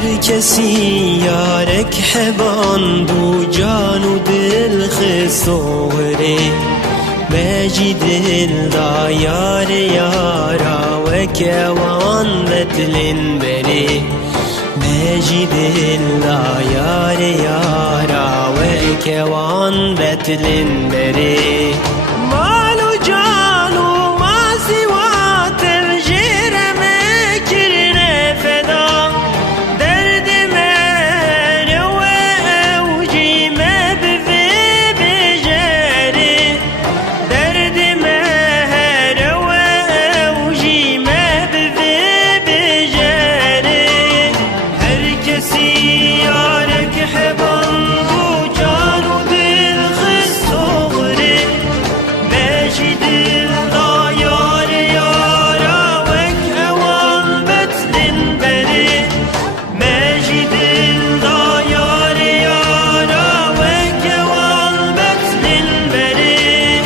هر کسی یارک حبان دو جان و دل خسوره مجی دل دا یار یارا و کوان بتلن بره مجی دل دا یار یارا و کوان بتلن بره مال و جان و ما سوا ترجیر مکرن فدا درد من و اوجی مبفی بجری درد من و اوجی مبفی بجری هر کسی یارک حبان دو جان و دل خسوره مجی دل دا یار یارا وک اوان بتلن بره مجی دل دا یار یارا وک اوان بتلن بره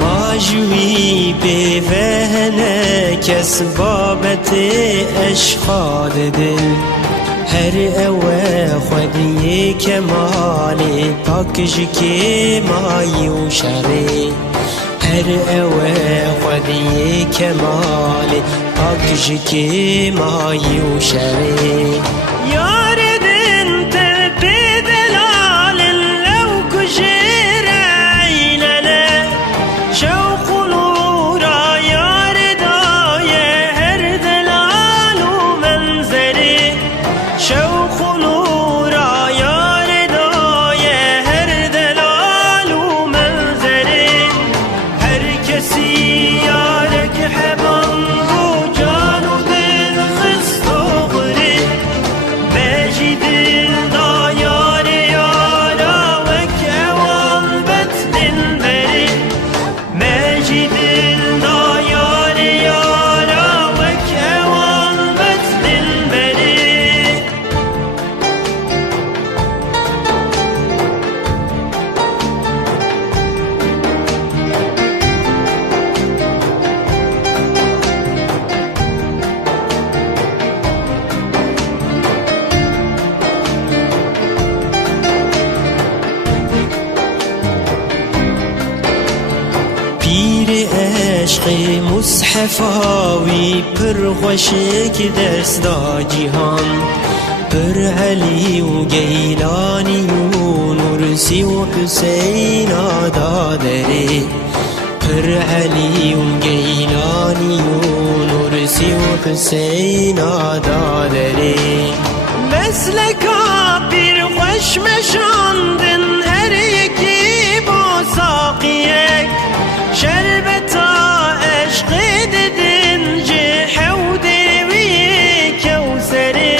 ماجوی به وهنه کس بابت اشخاد دل هر اوه خودی کمالی پاکش که مایی و شری هر اوه خودی کمالی پاکش که مایی و شری یار دن تبی دلال لو کشیر عیننه شوق نورا یار دای هر دلال و منظری شوق نورا یار دای هر دلال و منظری هر کسی یارک حبان دو جان و دل خستغری مجی دل دا یار یارا وک اوان بتلن بری مجی دل دا یار یارا وک اوان بتلن بری پیر عشق مصحفاوی پر خوشک درس دا جهان پر علی و گیلانی و نورسی و حسین دادری پر علی و گیلانی و نورسی و حسین دادری مثل کابیر خوش مشاندن هر یکی با ساقیک شربتا عشق ددن جه حودي وي كوثري